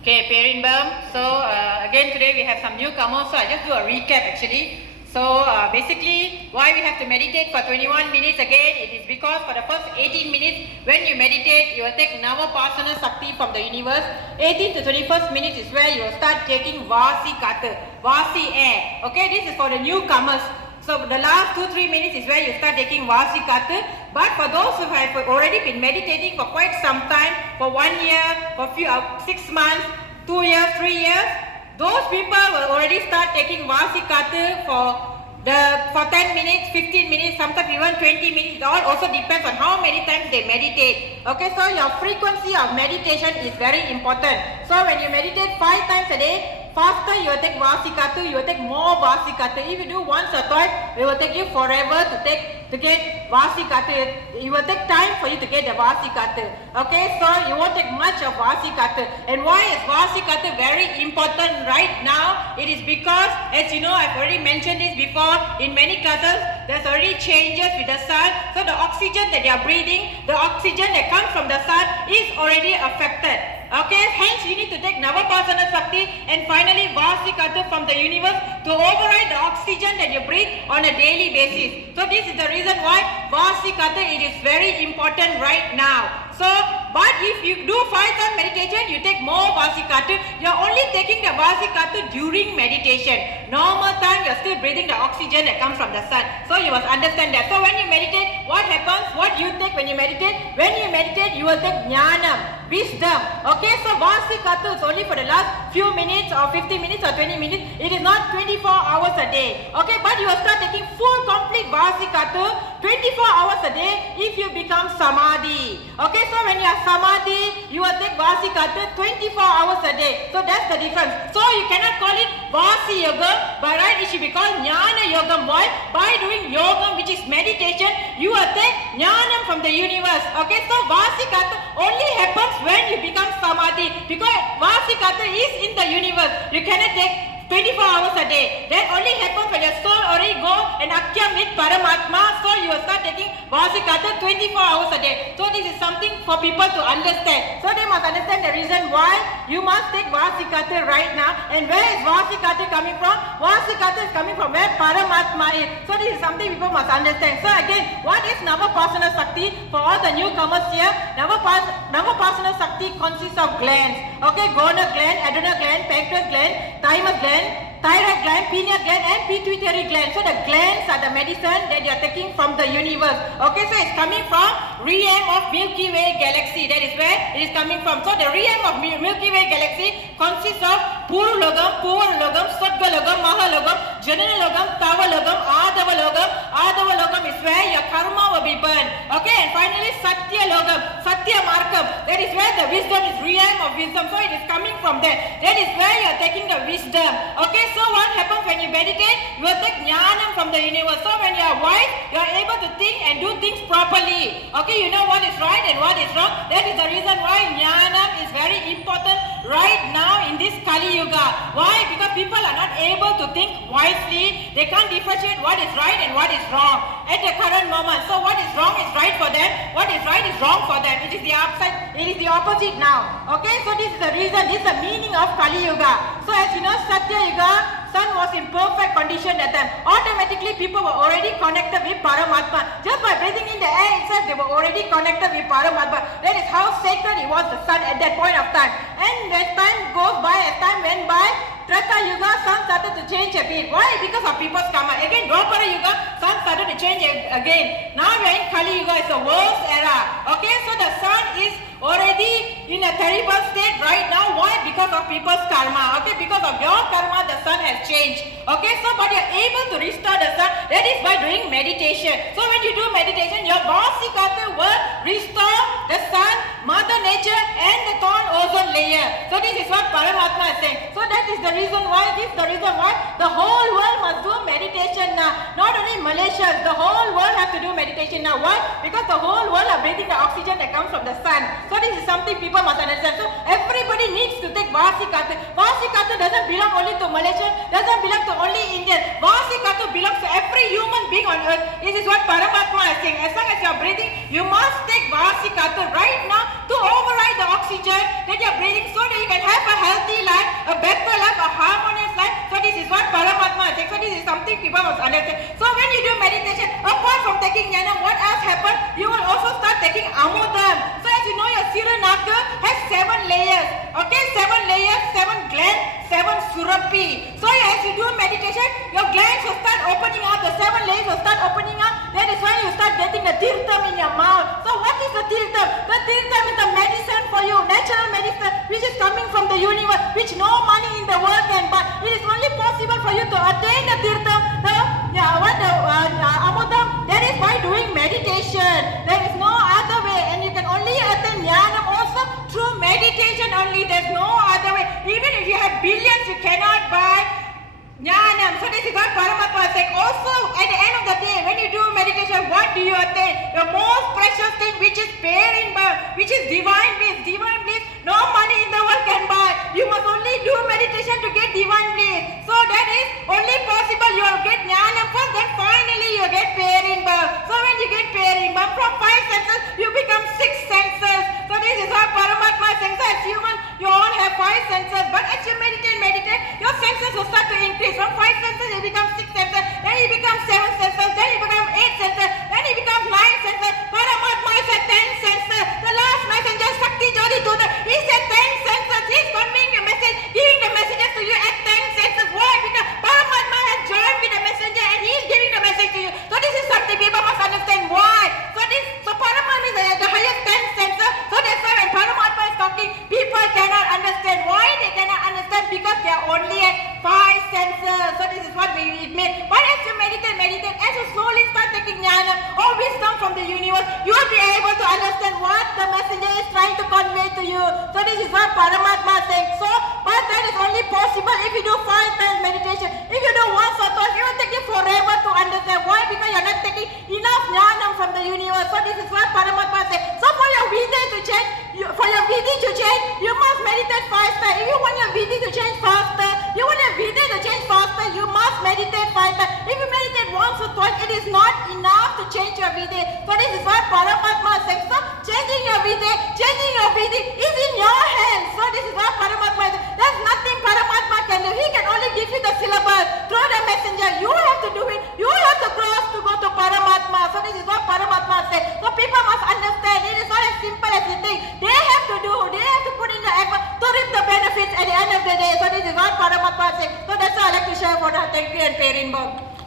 Okay, Perimbam. So again today we have some newcomers, so I just do a recap actually. So basically why we have to meditate for 21 minutes again, it is because for the first 18 minutes when you meditate, you will take Navapasana Sakti from the universe. 18 to 21st minutes is where you will start taking Vasi Kata, Vasi air. Okay, this is for the newcomers. So the last 2-3 minutes is where you start taking Vasi Kata. But for those who have already been meditating for quite some time, for 1 year, for 6 months, 2 years, 3 years, those people will already start taking Vasi Kata for 10 minutes, 15 minutes, sometimes even 20 minutes. It all also depends on how many times they meditate. Okay, so your frequency of meditation is very important. So when you meditate 5 times a day, faster you will take Vasi Kata, you will take more Vasi Kata. If you do once or twice, it will take you forever to get Vasi Kata. It will take time for you to get the Vasi Kata. Okay, so you won't take much of Vasi Kata. And why is Vasi Kata very important right now? It is because, as you know, I've already mentioned this before in many classes, there's already changes with the sun. So the oxygen that you are breathing, the oxygen that comes from the sun is already affected. Okay, hence you need to take Navapasana Sakti and finally Vasi Kata from the universe to override the oxygen that you breathe on a daily basis. So this is the reason why Vasi Kata it is very important right now. So, but if you do 5 times meditation, you take more Vasi Kata. You are only taking the Vasi Kata during meditation. Normal time, you are still breathing the oxygen that comes from the sun. So you must understand that. So when you meditate, what happens? What you take when you meditate? When you meditate, you will take Gnana, wisdom. Okay, so Vasi Kata is only for the last few minutes or 15 minutes or 20 minutes. It is not 24 hours a day. Okay, but you will start taking full complete Vasi Kata 24 hours a day if you become Samadhi. Okay, so when you are Samadhi, you will take Vasi Kata 24 hours a day. So that's the difference. So you cannot call it Vasi Yoga, but right, it should be called Gnana Yoga. Why? By doing yoga, which is meditation, you will take Gnana from the universe. Okay, so Vasi Kata only happens when you become Samadhi, because Vasi Kata is in the universe. You cannot take 24 hours a day. That only happens when your soul already go and Akya meet Paramathma. So you will start taking Vasi Kata 24 hours a day. So this is something for people to understand. So they must understand the reason why you must take Vasi Kata right now. And where is Vasi Kata coming from? Vasi Kata is coming from where Paramathma is. So this is something people must understand. So again, what is Navapasana Sakti? For all the newcomers here, Navapasana Sakti consists of glands. Okay, gonal gland, adrenal gland, pancreas gland, thymus gland, thyroid gland, pineal gland and pituitary gland. So the glands are the medicine that you are taking from the universe. Okay, so it's coming from realm of Milky Way galaxy. That is where it is coming from. So the realm of Milky Way galaxy consists of Puru Logam, Pura Logam, Sattva Logam, Maha Logam, Janana Logam, Tava Logam, Adava Logam. Adava Logam is where your karma will be burned. Okay, and finally Satya Logam, Satya Markam. That is where the wisdom is realm of wisdom. So it is coming from there. That is where you are taking the wisdom. Okay, so what happens when you meditate? You will take Gnana from the universe. So when you are wise, you are able to think and do things properly. Okay, you know what is right and what is wrong. That is the reason why Gnana is very important right now in this Kali Yuga. Why? Because people are not able to think wisely. They can't differentiate what is right and what is wrong at the current moment. So what is wrong is right for them. What is right is wrong for them. It is the upside. It is the opposite now. Okay, so this is the reason. This is the meaning of Kali Yuga. So as you know, Satya Yuga, sun was in perfect condition that time. Automatically people were already connected with Paramathma. Just by breathing in the air itself, they were already connected with Paramathma. That is how sacred it was, the sun at that point of time. And as time goes by, as time went by, Treta Yuga, sun started to change a bit. Why? Because of people's karma. Again, Dwapara Yuga, sun started to change again. Now we are in Kali Yuga, it's the worst era. Okay, so the sun is already in a terrible state right now. Why? Because of people's karma. Okay, because of your karma, the sun has changed. Okay, so but you are able to restore the sun. That is by doing meditation. So when you do meditation, your Vasi Kata will restore the sun, Mother Nature and the thorn ozone layer. So this is what Paramathma is saying. So that is the reason why, the whole world must do meditation now. Not only Malaysia, the whole world has to do meditation now. Why? Because the whole world are breathing the oxygen that comes from the sun. So this is something people must understand. So everybody needs to take Vasi Kata. Vasi Kata doesn't belong only to Malaysia, doesn't belong to only Indian. Vasi Kata belongs to every human being on earth. This is what Paramathma is saying. As long as you are breathing, you must take Vasi Kata right now to override the oxygen that you are breathing so that you can have a healthy people must understand. So when you do meditation, apart from taking Gnana, what else happens? You will also start taking Amudam. So as you know, your Siranaka has 7 layers. Okay, 7 layers, 7 glands, 7 Surapi. So as you do meditation, your glands will start opening up, the 7 layers will start opening up. That is why you start getting the tirtam in your mouth. So what is the tirtam? The tirtam is the medicine for you, natural medicine, which is coming from the universe, which no money in the world can buy. It is only possible for you to attain the tirtam, Amudam. That is by doing meditation. There is no other way, and you can only attain Jnanam also through meditation only. There is no other way. Even if you have billions, you cannot buy Jnanam. So this is what Paramathma is saying. Also, at the end of the day, when you do meditation, what do you attain? The most precious thing, which is pairing birth, which is divine bliss. Divine bliss, no money in the world can buy. You must only do meditation to get divine bliss. So that is only possible. You will get Jnanam first, then finally you get pairing birth. So when you get pairing birth, from 5 senses, you become 6 senses. So this is what Paramathma is saying. So as human, you all have 5 senses. But as you meditate, your senses will start to increase. From 5 senses, you become 6 senses. Then you become 7 senses. Then you become 8 senses. Then you become 9 senses. Paramathma is at 10 senses. The last messenger, Sakthi Jothi Thoother, he said 10 senses. He is conveying the message, giving the messages to you at 10 senses. Why? Because Paramathma has joined with the messenger and he is giving the message to you. So this is something people must understand. Why? So Paramathma is at the highest 10 senses. So that's why when Paramathma is talking, people cannot understand. Why they cannot understand? Because they are only at 5 senses. So this is what it means. But as you meditate, as you slowly start taking Jnana or wisdom from the universe, you will be able to understand what the messenger is trying to convey to you. So this is what Paramathma is saying. So, but that is only possible if you do 5 times meditation. If you do once or twice, it will take you forever to understand. Why? Because you are not taking enough Jnana from the universe. So this is what Paramathma says. So for your vidya to change, you must meditate faster. If you want your vidya to change faster, you must meditate faster. If you meditate once or twice, it is not enough to change your vidya. So this is what Paramathma says. So changing your vidya is in your hands. So this is what Paramathma says. There's nothing Paramathma can do. He can only give you the syllabus through the messenger. You have to do it. You have to cross to go to Paramathma. So this is what Paramathma says. So people must understand. It is not as simple as you think. They have to do. They have to put in the effort to reap the benefits at the end of the day. So this is what Paramathma says. So that's all I like to share for that. Thank you and pairing both.